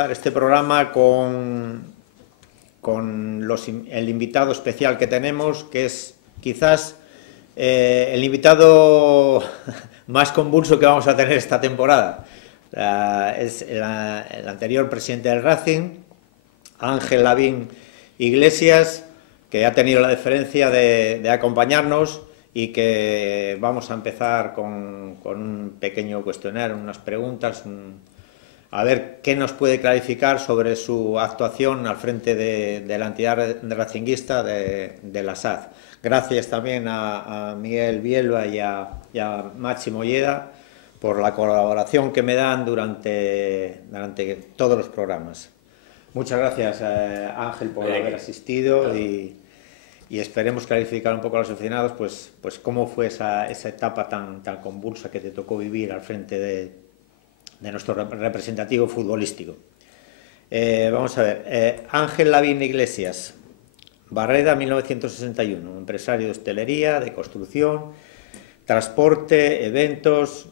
comenzar este programa con el invitado especial que tenemos, que es quizás el invitado más convulso que vamos a tener esta temporada. Es el anterior presidente del Racing, Ángel Lavín Iglesias, que ha tenido la deferencia de acompañarnos y que vamos a empezar con un pequeño cuestionario, unas preguntas, a ver qué nos puede clarificar sobre su actuación al frente de la entidad racinguista de la SAD. Gracias también a Miguel Bielba y a Máximo Lleda por la colaboración que me dan durante todos los programas. Muchas gracias, Ángel, por haber asistido y esperemos clarificar un poco a los aficionados pues cómo fue esa etapa tan convulsa que te tocó vivir al frente de nuestro representativo futbolístico. Vamos a ver, Ángel Lavín Iglesias, Barreda, 1961, empresario de hostelería, de construcción, transporte, eventos,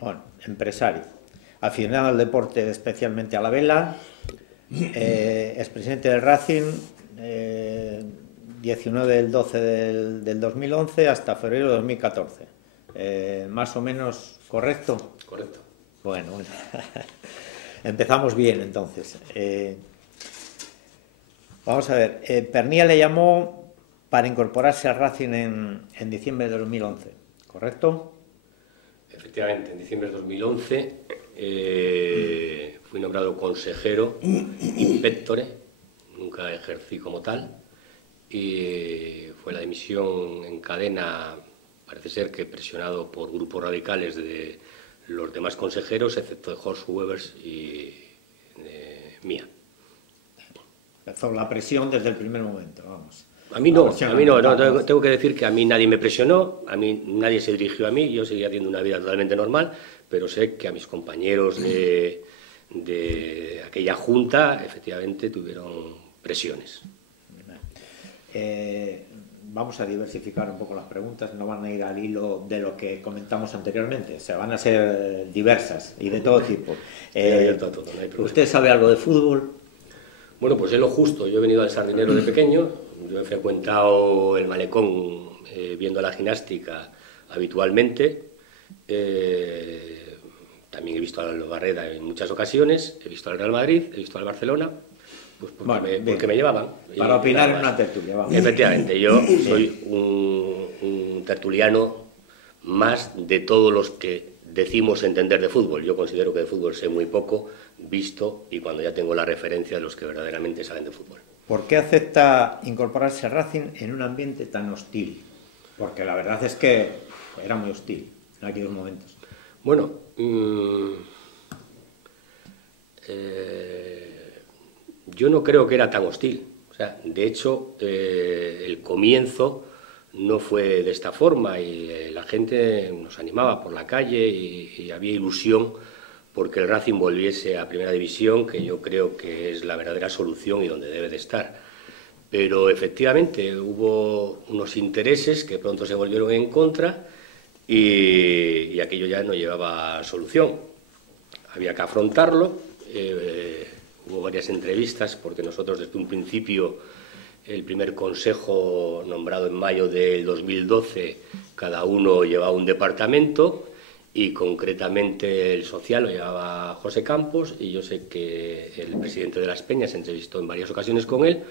bueno, empresario, aficionado al deporte, especialmente a la vela, expresidente del Racing, 19 del 12 del 2011 hasta febrero de 2014. ¿Más o menos correcto? Correcto. Bueno, empezamos bien entonces. Vamos a ver, Pernía le llamó para incorporarse al Racing en diciembre de 2011, ¿correcto? Efectivamente, en diciembre de 2011 fui nombrado consejero inspectore, nunca ejercí como tal, y fue la dimisión en cadena, parece ser que presionado por grupos radicales de los demás consejeros, excepto de Horst Webers y mía. Empezó la presión desde el primer momento, vamos. A mí no, tengo que decir que a mí nadie me presionó, a mí nadie se dirigió a mí, yo seguía haciendo una vida totalmente normal, pero sé que a mis compañeros de aquella junta efectivamente tuvieron presiones. Vamos a diversificar un poco las preguntas, no van a ir al hilo de lo que comentamos anteriormente, o sea, van a ser diversas y de todo tipo. ¿Usted sabe algo de fútbol? Bueno, pues es lo justo. Yo he venido al Sardinero de pequeño, yo he frecuentado el malecón viendo la gimnástica habitualmente, también he visto al Barreda en muchas ocasiones, he visto al Real Madrid, he visto al Barcelona, pues porque me llevaban. Para opinar en una tertulia, vamos. Efectivamente, yo soy un tertuliano más de todos los que decimos entender de fútbol. Yo considero que de fútbol sé muy poco, visto, y cuando ya tengo la referencia de los que verdaderamente saben de fútbol. ¿Por qué acepta incorporarse a Racing en un ambiente tan hostil? Porque la verdad es que era muy hostil en aquellos momentos. Bueno, yo no creo que era tan hostil. O sea, de hecho, el comienzo no fue de esta forma y la gente nos animaba por la calle y había ilusión porque el Racing volviese a Primera División, que yo creo que es la verdadera solución y donde debe de estar. Pero efectivamente hubo unos intereses que pronto se volvieron en contra y aquello ya no llevaba solución. Había que afrontarlo. Hubo varias entrevistas porque nosotros desde un principio, el primer consejo nombrado en mayo del 2012, cada uno llevaba un departamento y concretamente el social lo llevaba José Campos y yo sé que el presidente de Las Peñas se entrevistó en varias ocasiones con él.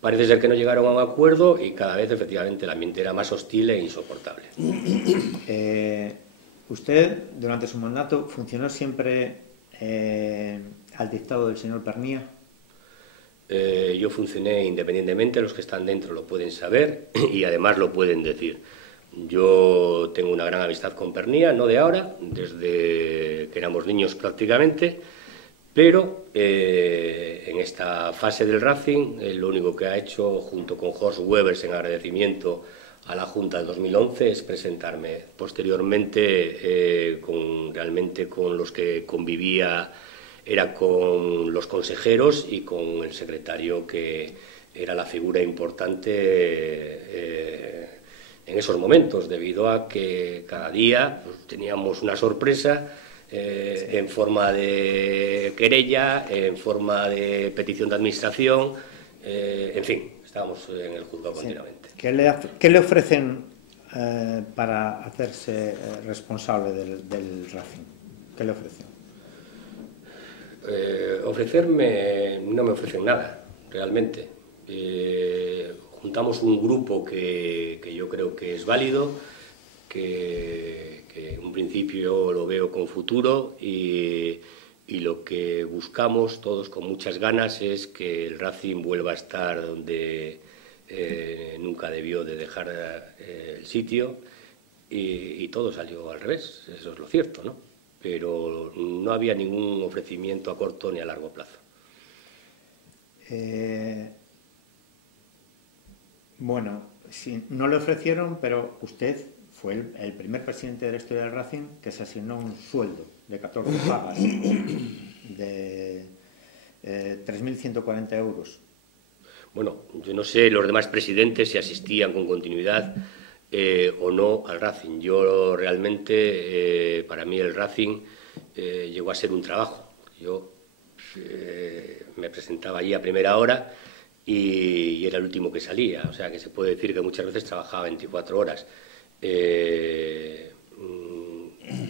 Parece ser que no llegaron a un acuerdo y cada vez efectivamente el ambiente era más hostil e insoportable. ¿Usted durante su mandato funcionó siempre al dictado del señor Pernía? Yo funcioné independientemente, los que están dentro lo pueden saber y además lo pueden decir. Yo tengo una gran amistad con Pernía, no de ahora, desde que éramos niños prácticamente, pero en esta fase del Racing lo único que ha hecho junto con Horst Webers en agradecimiento a la Junta de 2011 es presentarme. Posteriormente, realmente con los que convivía era con los consejeros y con el secretario, que era la figura importante en esos momentos, debido a que cada día pues, teníamos una sorpresa en forma de querella, en forma de petición de administración, en fin, estábamos en el juzgado continuamente. ¿Qué le ofrecen para hacerse responsable del Racing? ¿Qué le ofrecen? Ofrecerme, no me ofrecen nada, realmente. Juntamos un grupo que yo creo que es válido, que en un principio lo veo con futuro y lo que buscamos todos con muchas ganas es que el Racing vuelva a estar donde nunca debió de dejar el sitio y todo salió al revés, eso es lo cierto, ¿no? Pero no había ningún ofrecimiento a corto ni a largo plazo. Bueno, sí, no le ofrecieron, pero usted fue el primer presidente de la historia del Racing que se asignó un sueldo de 14 pagas de 3.140 euros. Bueno, yo no sé los demás presidentes si asistían con continuidad o no al Racing. Yo realmente, para mí el Racing llegó a ser un trabajo. Yo me presentaba allí a primera hora y era el último que salía. O sea que se puede decir que muchas veces trabajaba 24 horas.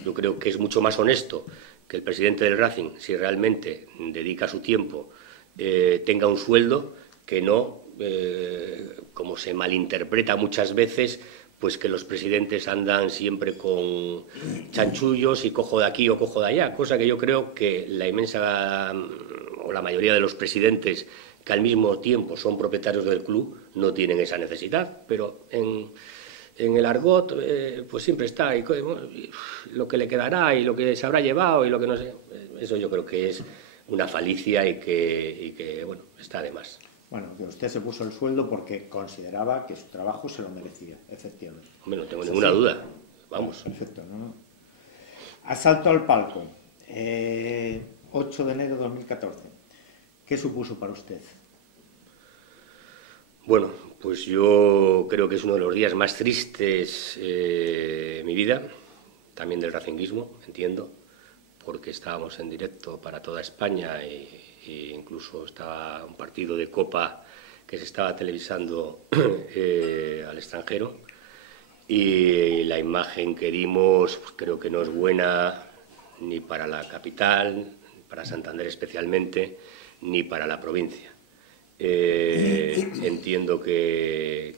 Yo creo que es mucho más honesto que el presidente del Racing, si realmente dedica su tiempo, tenga un sueldo, que no, como se malinterpreta muchas veces, pues que los presidentes andan siempre con chanchullos y cojo de aquí o cojo de allá, cosa que yo creo que la inmensa o la mayoría de los presidentes que al mismo tiempo son propietarios del club no tienen esa necesidad, pero en el argot pues siempre está y lo que le quedará y lo que se habrá llevado y lo que no sé, eso yo creo que es una falicia y que bueno, está de más. Bueno, que usted se puso el sueldo porque consideraba que su trabajo se lo merecía, efectivamente. Hombre, no tengo ninguna duda, vamos. Perfecto, ¿no? Asalto al palco, 8 de enero de 2014. ¿Qué supuso para usted? Bueno, pues yo creo que es uno de los días más tristes de mi vida, también del racinguismo, entiendo, porque estábamos en directo para toda España y incluso estaba un partido de Copa que se estaba televisando al extranjero y la imagen que dimos pues, creo que no es buena ni para la capital, para Santander especialmente, ni para la provincia. Entiendo que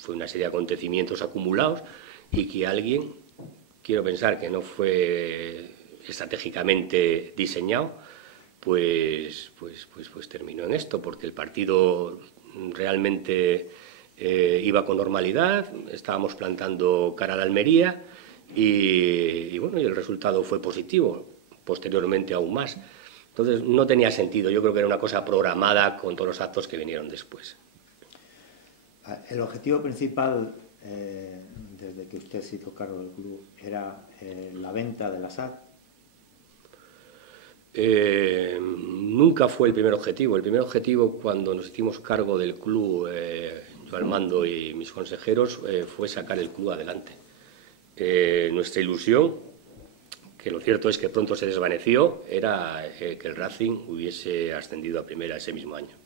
fue una serie de acontecimientos acumulados y que alguien, quiero pensar que no fue estratégicamente diseñado, pues terminó en esto, porque el partido realmente iba con normalidad, estábamos plantando cara a la Almería y bueno, y el resultado fue positivo, posteriormente aún más. Entonces no tenía sentido, yo creo que era una cosa programada con todos los actos que vinieron después. El objetivo principal, desde que usted se hizo cargo del club, era la venta de la SAD. Nunca fue el primer objetivo. El primer objetivo, cuando nos hicimos cargo del club, yo al mando y mis consejeros, fue sacar el club adelante. Nuestra ilusión, que lo cierto es que pronto se desvaneció, era que el Racing hubiese ascendido a primera ese mismo año.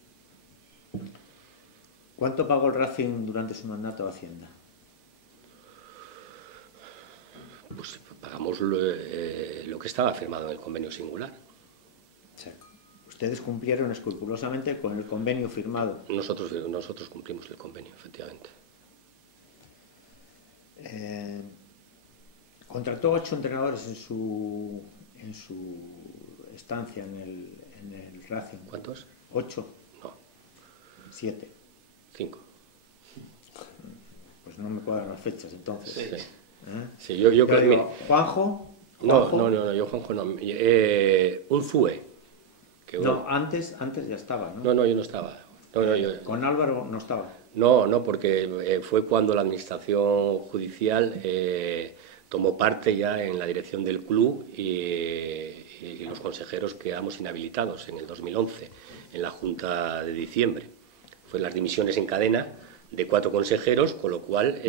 ¿Cuánto pagó el Racing durante su mandato a Hacienda? Pues pagamos lo que estaba firmado en el convenio singular. Sí. Ustedes cumplieron escrupulosamente con el convenio firmado. Nosotros cumplimos el convenio, efectivamente. Contrató 8 entrenadores en su estancia en el Racing. ¿Cuántos? 8. No. 7. 5. Pues no me cuadran las fechas, entonces. Sí. Sí, yo creo que... ¿Juanjo? No, yo Juanjo no. Un Zue. No, antes ya estaba, ¿no? No, yo no estaba. Con Álvaro no estaba. No, porque fue cuando la administración judicial tomó parte ya en la dirección del club y los consejeros quedamos inhabilitados en el 2011, en la Junta de diciembre. Fue las dimisiones en cadena de 4 consejeros, con lo cual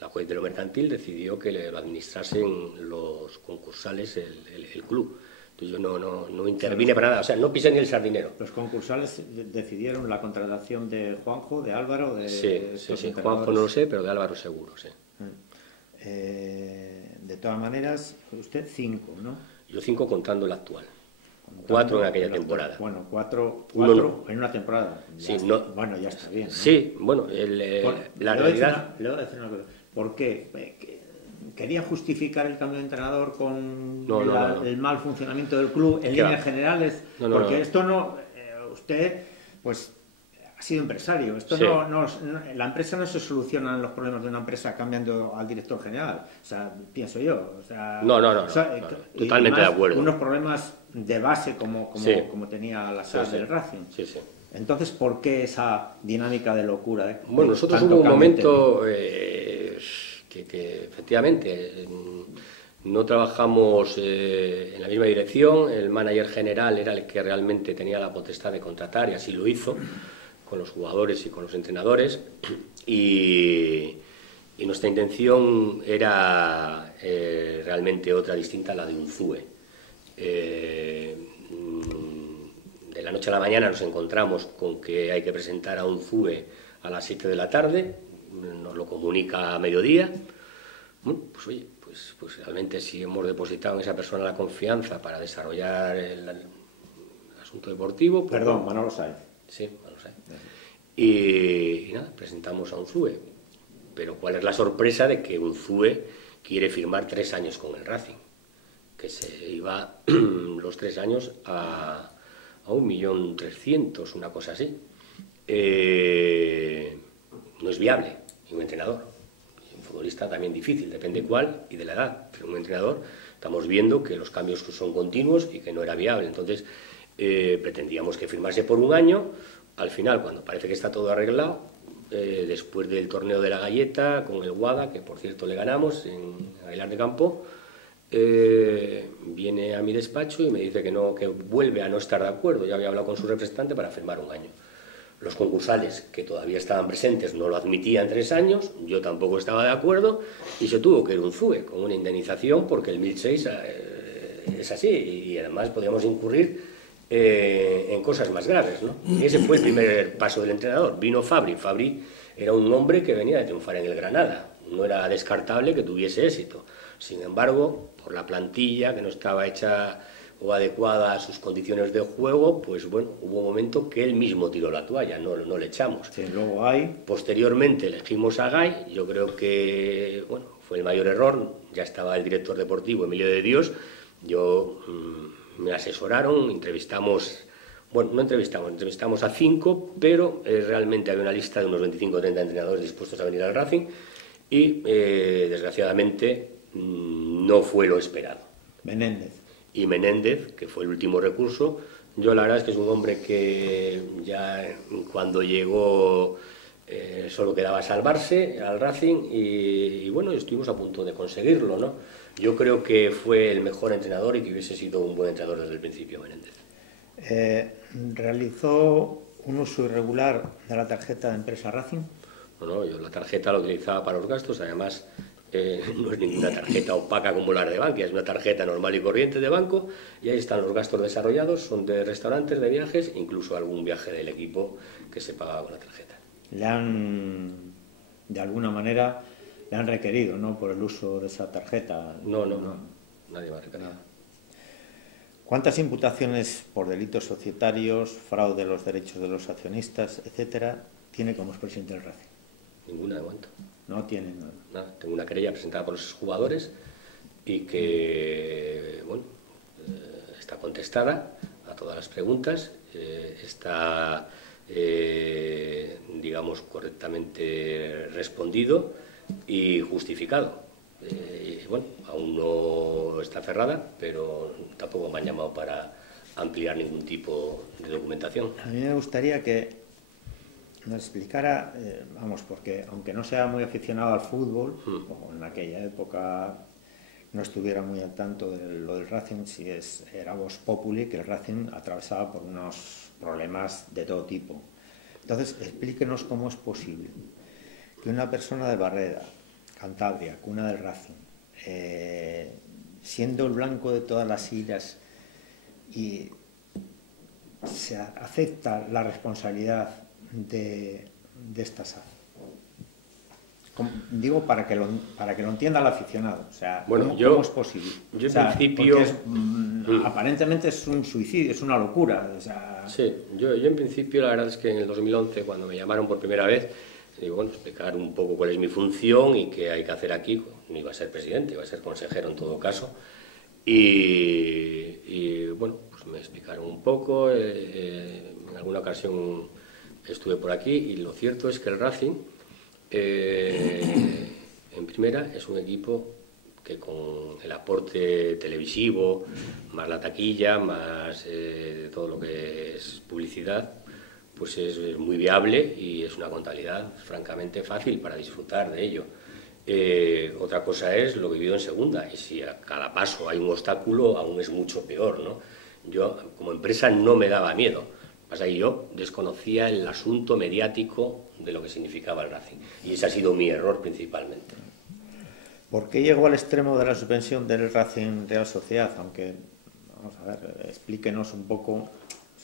La juez de lo mercantil decidió que lo administrasen los concursales el club. Entonces yo no intervine para nada, o sea, no pisé ni el sardinero. ¿Los concursales decidieron la contratación de Juanjo, de Álvaro? Sí. Juanjo no lo sé, pero de Álvaro seguro, sí. De todas maneras, usted 5, ¿no? Yo 5 contando el actual. 4 en aquella temporada. Bueno, 4 en una temporada. Sí, bueno, ya está bien, ¿no? Sí, bueno, la realidad... Le voy a decir una cosa. ¿Por qué? ¿Quería justificar el cambio de entrenador con el mal funcionamiento del club en líneas generales? Porque esto no... usted, pues, ha sido empresario. Esto sí. La empresa no se solucionan los problemas de una empresa cambiando al director general. O sea, pienso yo. O sea, totalmente de acuerdo. Unos problemas de base como tenía la SAD del Racing. Sí. Entonces, ¿por qué esa dinámica de locura? Bueno, nosotros hubo un momento que efectivamente no trabajamos en la misma dirección. El manager general era el que realmente tenía la potestad de contratar y así lo hizo con los jugadores y con los entrenadores, y nuestra intención era realmente otra distinta a la de Unzúe. De la noche a la mañana nos encontramos con que hay que presentar a Unzúe a las 7 de la tarde, nos lo comunica a mediodía. Bueno, pues oye, pues realmente si hemos depositado en esa persona la confianza para desarrollar el asunto deportivo... Pues, perdón, Manolo Sáenz. Sí, Manolo Sáenz. Y nada, presentamos a Unzúe. Pero ¿cuál es la sorpresa de que Unzúe quiere firmar 3 años con el Racing? Que se iba los 3 años a 1.300.000, una cosa así. No es viable, y un entrenador. Y un futbolista también difícil, depende cuál y de la edad. Pero un entrenador, estamos viendo que los cambios son continuos y que no era viable. Entonces, pretendíamos que firmase por 1 año. Al final, cuando parece que está todo arreglado, después del torneo de la Galleta, con el Guada, que por cierto le ganamos en Aguilar de Campo, viene a mi despacho y me dice que vuelve a no estar de acuerdo. Ya había hablado con su representante para firmar 1 año. Los concursales, que todavía estaban presentes, no lo admitían 3 años, yo tampoco estaba de acuerdo, y se tuvo que ir Unzúe con una indemnización, porque el 1006 es así, y además podíamos incurrir en cosas más graves, ¿no? Y ese fue el primer paso del entrenador. Vino Fabri. Fabri era un hombre que venía de triunfar en el Granada, no era descartable que tuviese éxito. Sin embargo, por la plantilla, que no estaba hecha o adecuada a sus condiciones de juego, pues bueno, hubo un momento que él mismo tiró la toalla, no le echamos. Sí, luego Posteriormente elegimos a Gay. Yo creo que bueno, fue el mayor error. Ya estaba el director deportivo, Emilio de Dios. Me asesoraron, entrevistamos a 5, pero realmente había una lista de unos 25 o 30 entrenadores dispuestos a venir al Racing y desgraciadamente no fue lo esperado. Menéndez, que fue el último recurso. Yo la verdad es que es un hombre que ya cuando llegó solo quedaba salvarse al Racing y bueno, estuvimos a punto de conseguirlo, ¿no? Yo creo que fue el mejor entrenador y que hubiese sido un buen entrenador desde el principio, Menéndez. ¿Realizó un uso irregular de la tarjeta de empresa Racing? No, yo la tarjeta la utilizaba para los gastos, además no es ninguna tarjeta opaca como la de Bankia, es una tarjeta normal y corriente de banco y ahí están los gastos desarrollados, son de restaurantes, de viajes, incluso algún viaje del equipo que se pagaba con la tarjeta. De alguna manera, le han requerido, ¿no?, por el uso de esa tarjeta. No, nadie me ha requerido. ¿Cuántas imputaciones por delitos societarios, fraude de los derechos de los accionistas, etcétera, tiene como presidente del Racing? Ninguna de momento. No tiene nada. Tengo una querella presentada por los jugadores y que, bueno, está contestada a todas las preguntas, está, digamos, correctamente respondido y justificado. Bueno, aún no está cerrada, pero tampoco me han llamado para ampliar ningún tipo de documentación. A mí me gustaría que nos explicara, porque aunque no sea muy aficionado al fútbol, o en aquella época no estuviera muy al tanto de lo del Racing, era vox populi que el Racing atravesaba por unos problemas de todo tipo. Entonces, explíquenos cómo es posible que una persona de Barreda, Cantabria, cuna del Racing, siendo el blanco de todas las iras, y se acepta la responsabilidad de esta SAD. Digo para que lo entienda el aficionado, o sea, bueno, ¿cómo es posible? Yo o sea, en principio aparentemente es un suicidio, es una locura. O sea... Sí, yo en principio la verdad es que en el 2011, cuando me llamaron por primera vez, digo, bueno, explicar un poco cuál es mi función y qué hay que hacer aquí. No iba a ser presidente, iba a ser consejero en todo caso. Y bueno, pues me explicaron un poco, en alguna ocasión estuve por aquí, y lo cierto es que el Racing, en primera, es un equipo que con el aporte televisivo, más la taquilla, más todo lo que es publicidad, pues es muy viable y es una contabilidad francamente fácil para disfrutar de ello. Otra cosa es lo vivido en segunda, y si a cada paso hay un obstáculo, aún es mucho peor, ¿no? Yo, como empresa, no me daba miedo. Pasa que yo desconocía el asunto mediático de lo que significaba el Racing, y ese ha sido mi error principalmente. ¿Por qué llegó al extremo de la suspensión del Racing Real Sociedad? Aunque, vamos a ver, explíquenos un poco, o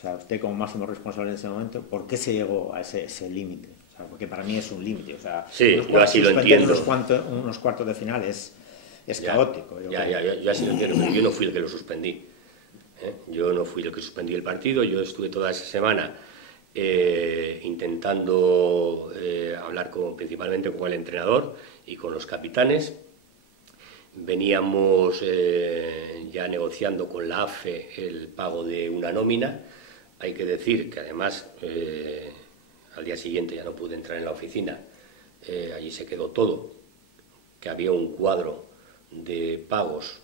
sea, usted como máximo responsable en ese momento, ¿por qué se llegó a ese límite? O sea, porque para mí es un límite. O sea, sí, yo así lo entiendo. Unos cuartos de final es caótico. Yo así lo entiendo, pero yo no fui el que lo suspendí. Yo no fui el que suspendí el partido, yo estuve toda esa semana intentando hablar principalmente con el entrenador y con los capitanes. Veníamos ya negociando con la AFE el pago de una nómina. Hay que decir que además al día siguiente ya no pude entrar en la oficina, allí se quedó todo, que había un cuadro de pagos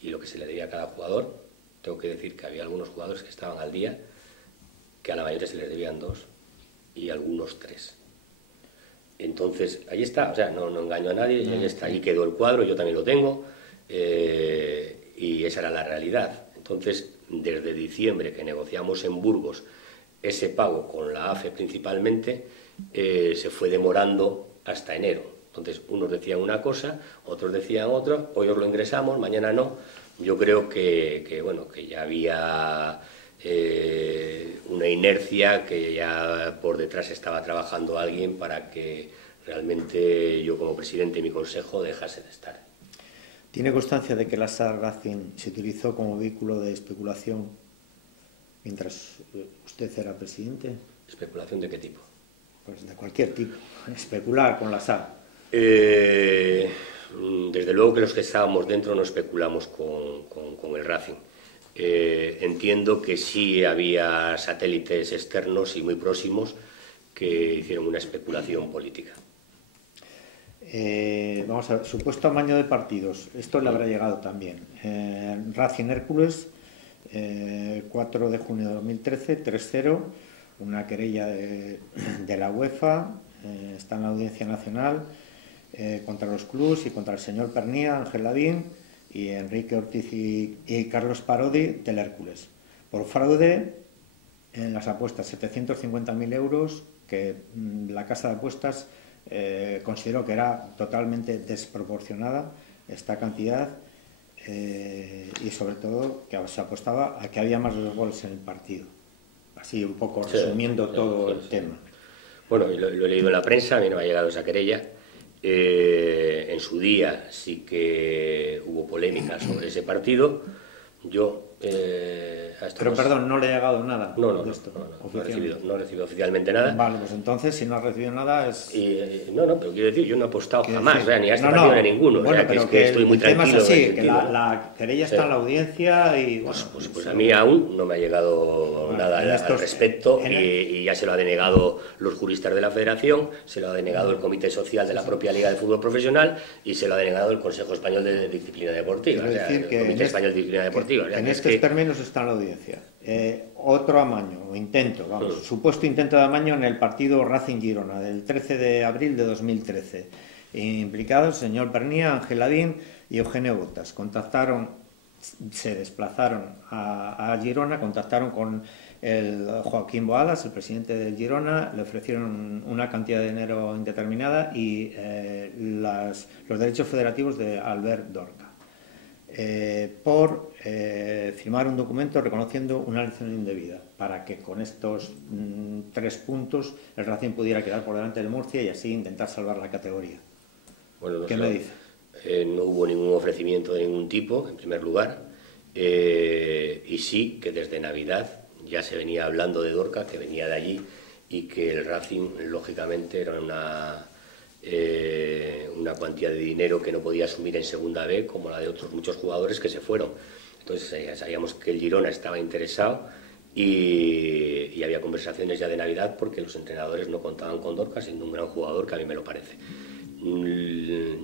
y lo que se le debía a cada jugador. Tengo que decir que había algunos jugadores que estaban al día, que a la mayoría se les debían 2 y algunos 3. Entonces, ahí está, o sea, no engaño a nadie, ahí está, ahí quedó el cuadro, yo también lo tengo, y esa era la realidad. Entonces, desde diciembre que negociamos en Burgos ese pago con la AFE principalmente, se fue demorando hasta enero. Entonces, unos decían una cosa, otros decían otra, hoy os lo ingresamos, mañana no. Yo creo que ya había una inercia, que ya por detrás estaba trabajando alguien para que realmente yo como presidente y mi consejo dejase de estar. ¿Tiene constancia de que la SAD Racing se utilizó como vehículo de especulación mientras usted era presidente? ¿Especulación de qué tipo? Pues de cualquier tipo. Especular con la SAD. Desde luego que los que estábamos dentro no especulamos con el Racing. Entiendo que sí había satélites externos y muy próximos que hicieron una especulación política. Vamos a ver, supuesto amaño de partidos. Esto le habrá llegado también. Racing Hércules, 4 de junio de 2013, 3-0, una querella de la UEFA, está en la Audiencia Nacional, contra los clubs y contra el señor Pernía, Ángel Lavín y Enrique Ortiz y Carlos Parodi del Hércules, por fraude en las apuestas, 750.000 euros, que la casa de apuestas consideró que era totalmente desproporcionada esta cantidad, y sobre todo que se apostaba a que había más de 2 goles en el partido. Así un poco resumiendo todo el tema. Bueno, lo he leído en la prensa, a mí no me ha llegado esa querella. En su día sí que hubo polémica sobre ese partido. Yo pero perdón, no le ha llegado nada de esto. No he recibido oficialmente nada. Vale, pues entonces si no ha recibido nada es... pero quiero decir, yo no he apostado jamás, ni a este partido ni a ninguno. Bueno, pero que estoy muy tranquilo. Es así, que la querella está en la audiencia y... Pues a mí aún no me ha llegado nada al respecto, y ya se lo ha denegado los juristas de la Federación, se lo ha denegado el Comité Social de la propia Liga de Fútbol Profesional y se lo ha denegado el Consejo Español de Disciplina Deportiva, el Comité Español de Disciplina Deportiva. En estos términos está en la audiencia. Otro amaño, o intento, supuesto intento de amaño en el partido Racing Girona del 13 de abril de 2013. Implicados el señor Pernía, Ángel Lavín y Eugenio Botas. Contactaron se desplazaron a Girona, contactaron con el Joaquín Boadas, el presidente del Girona, le ofrecieron una cantidad de dinero indeterminada y los derechos federativos de Albert Dorca por firmar un documento reconociendo una elección indebida, para que con estos 3 puntos el Racing pudiera quedar por delante del Murcia y así intentar salvar la categoría. Bueno, ¿Qué me dice? No hubo ningún ofrecimiento de ningún tipo, en primer lugar, y sí que desde Navidad ya se venía hablando de Dorca, que venía de allí, y que el Racing, lógicamente, era una cuantía de dinero que no podía asumir en Segunda B, como la de otros muchos jugadores que se fueron. Entonces ya sabíamos que el Girona estaba interesado y había conversaciones ya de Navidad, porque los entrenadores no contaban con Dorca, siendo un gran jugador, que a mí me lo parece.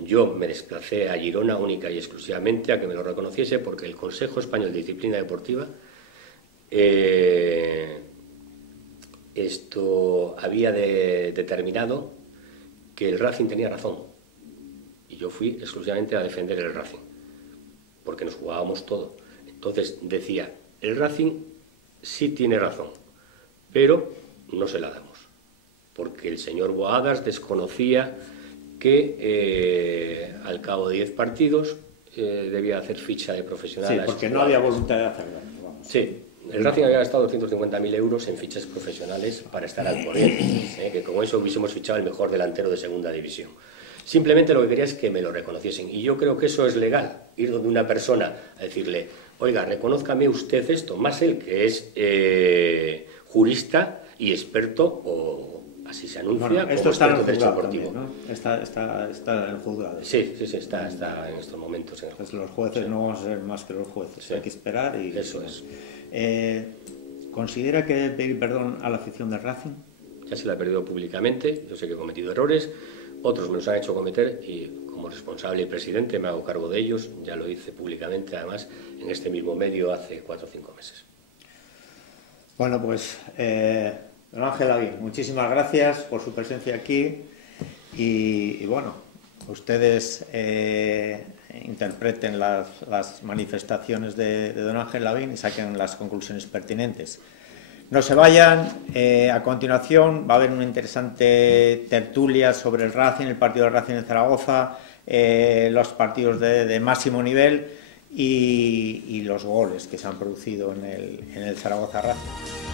Yo me desplacé a Girona única y exclusivamente a que me lo reconociese, porque el Consejo Español de Disciplina Deportiva había determinado que el Racing tenía razón, y yo fui exclusivamente a defender el Racing, porque nos jugábamos todo. Entonces decía, el Racing sí tiene razón, pero no se la damos, porque el señor Boadas desconocía que al cabo de 10 partidos debía hacer ficha de profesional. Sí, porque no había voluntad de hacerlo. Vamos. Sí, el Racing había gastado 250.000 euros en fichas profesionales para estar al corriente, que con eso hubiésemos fichado el mejor delantero de segunda división. Simplemente lo que quería es que me lo reconociesen, y yo creo que eso es legal, ir donde una persona a decirle, oiga, reconózcame usted esto, más él que es jurista y experto, o así se anuncia, bueno, esto está en el derecho juzgado deportivo. También, ¿no? Está en el juzgado. Sí, está en estos momentos. Pues los jueces no vamos a ser más que los jueces, sí. Hay que esperar y... Eso es. ¿Considera que debe pedir perdón a la afición del Racing? Ya se la he perdido públicamente, yo sé que he cometido errores, otros me los han hecho cometer y como responsable y presidente me hago cargo de ellos, ya lo hice públicamente además en este mismo medio hace 4 o 5 meses. Bueno, pues don Ángel Lavín, muchísimas gracias por su presencia aquí y bueno, ustedes interpreten las manifestaciones de don Ángel Lavín y saquen las conclusiones pertinentes. No se vayan, a continuación va a haber una interesante tertulia sobre el Racing, el partido del Racing en Zaragoza, los partidos de máximo nivel y los goles que se han producido en el Zaragoza Racing.